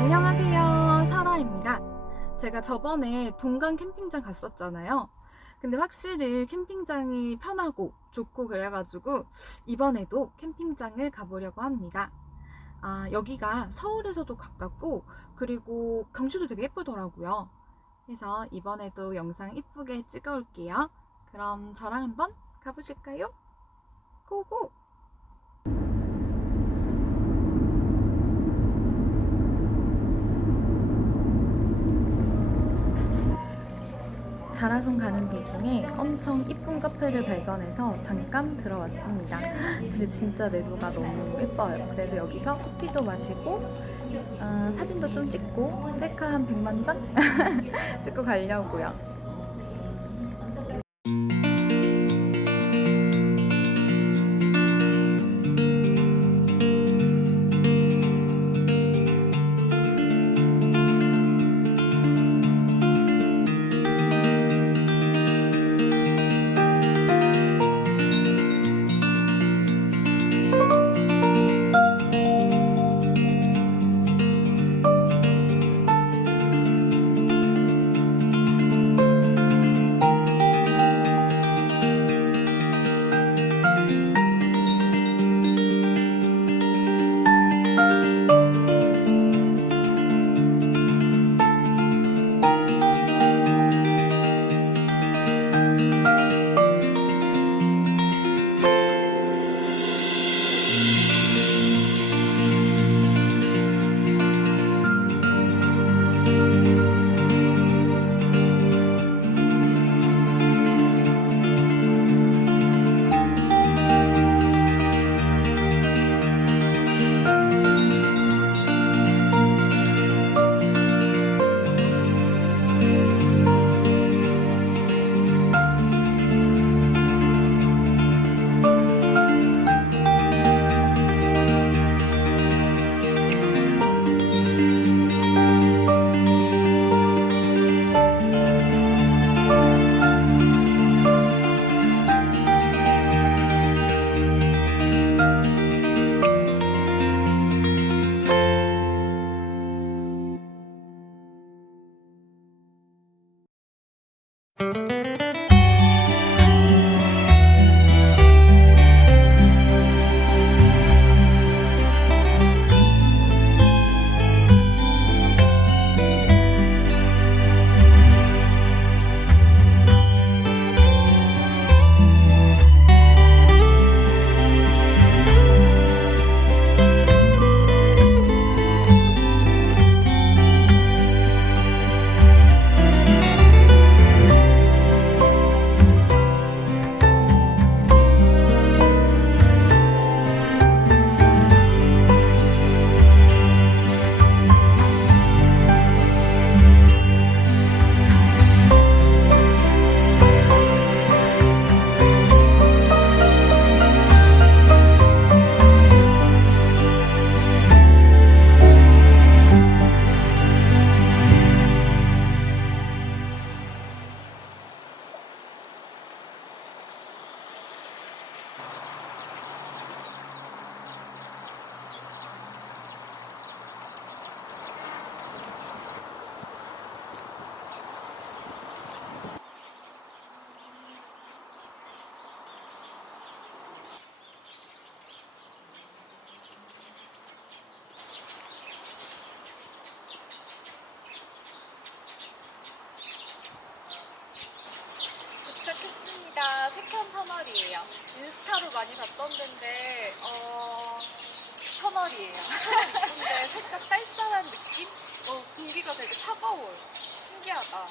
안녕하세요, 사라입니다. 제가 저번에 동강 캠핑장 갔었잖아요. 근데 확실히 캠핑장이 편하고 좋고 그래가지고 이번에도 캠핑장을 가보려고 합니다. 여기가 서울에서도 가깝고 그리고 경치도 되게 예쁘더라고요. 그래서 이번에도 영상 이쁘게 찍어 올게요. 그럼 저랑 한번 가보실까요? 고고! 자라섬 가는 도중에 엄청 이쁜 카페를 발견해서 잠깐 들어왔습니다. 근데 진짜 내부가 너무 예뻐요. 그래서 여기서 커피도 마시고 사진도 좀 찍고 셀카 한 100만 장 찍고 가려고요. 도착했습니다. 색현 터널이에요. 인스타로 많이 봤던 데인데 터널이에요. 근데 살짝 쌀쌀한 느낌? 공기가 되게 차가워요. 신기하다.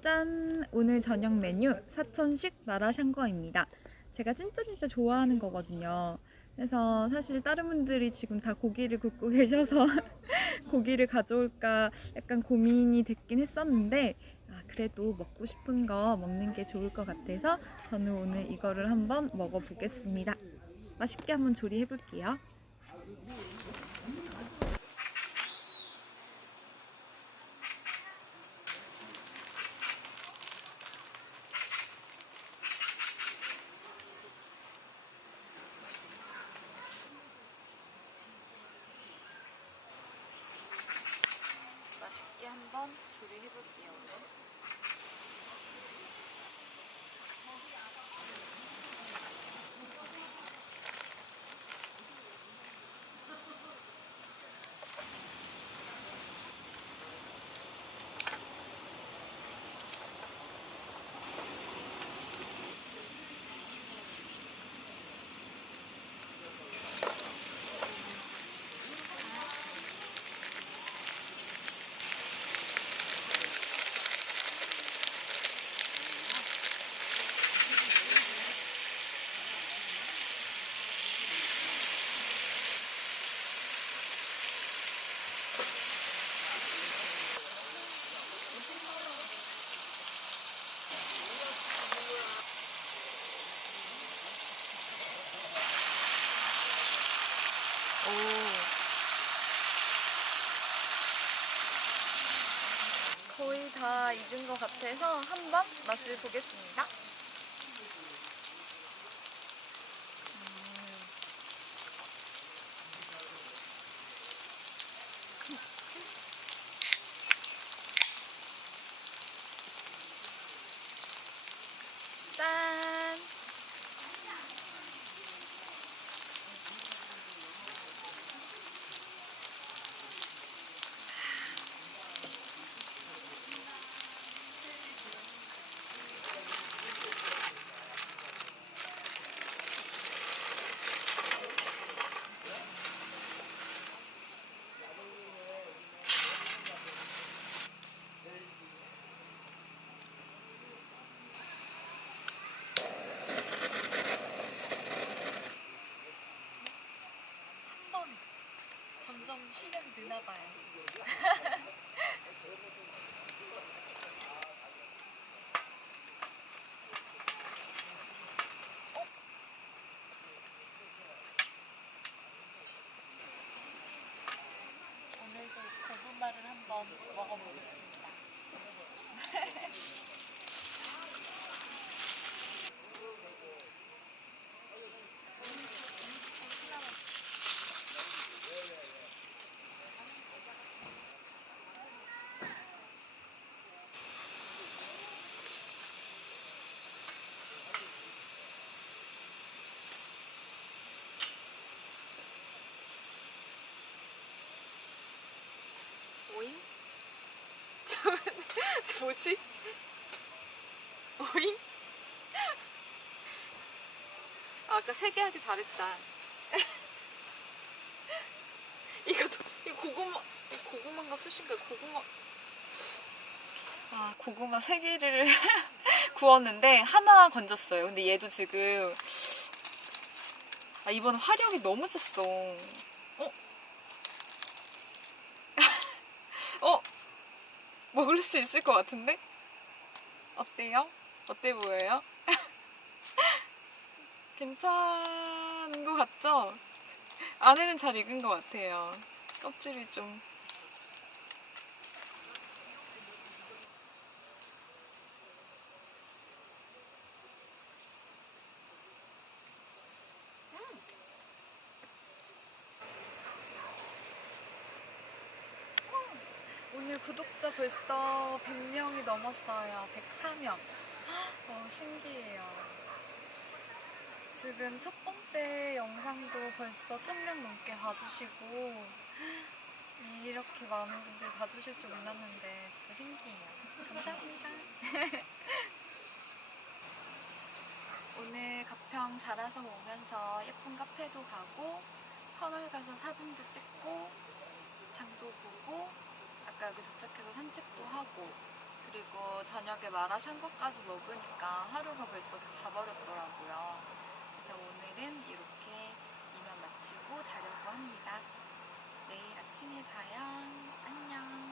짠! 오늘 저녁 메뉴 사천식 마라샹궈입니다. 제가 진짜 좋아하는 거거든요. 그래서 사실 다른 분들이 지금 다 고기를 굽고 계셔서 고기를 가져올까 약간 고민이 됐긴 했었는데 그래도 먹고 싶은 거 먹는 게 좋을 것 같아서 저는 오늘 이거를 한번 먹어보겠습니다. 맛있게 한번 조리해 볼게요. 맛있게 한번 조리해 볼게요. 익은 것 같아서 한번 맛을 보겠습니다. 짠! 점점 실력이 느나봐요. 오늘도 고구마를 한번 먹어보겠습니다. 오잉? 뭐지? 오잉? 아까 3개 하기 잘했다. 이거 고구마인가 숯인가? 고구마 3개를 구웠는데 하나 건졌어요. 근데 얘도 지금 이번 화력이 너무 셌어. 먹을 수 있을 것 같은데? 어때요? 어때 보여요? 괜찮은 것 같죠? 안에는 잘 익은 것 같아요. 껍질이 좀. 오늘 구독자 벌써 100명이 넘었어요. 104명. 신기해요. 지금 첫 번째 영상도 벌써 1000명 넘게 봐주시고 이렇게 많은 분들이 봐주실 줄 몰랐는데 진짜 신기해요. 감사합니다. 오늘 가평 자라섬 오면서 예쁜 카페도 가고 터널 가서 사진도 찍고 장도 보고 아까 여기 도착해서 산책도 하고 그리고 저녁에 마라샹궈까지 먹으니까 하루가 벌써 가버렸더라고요. 그래서 오늘은 이렇게 이만 마치고 자려고 합니다. 내일 아침에 봐요. 안녕.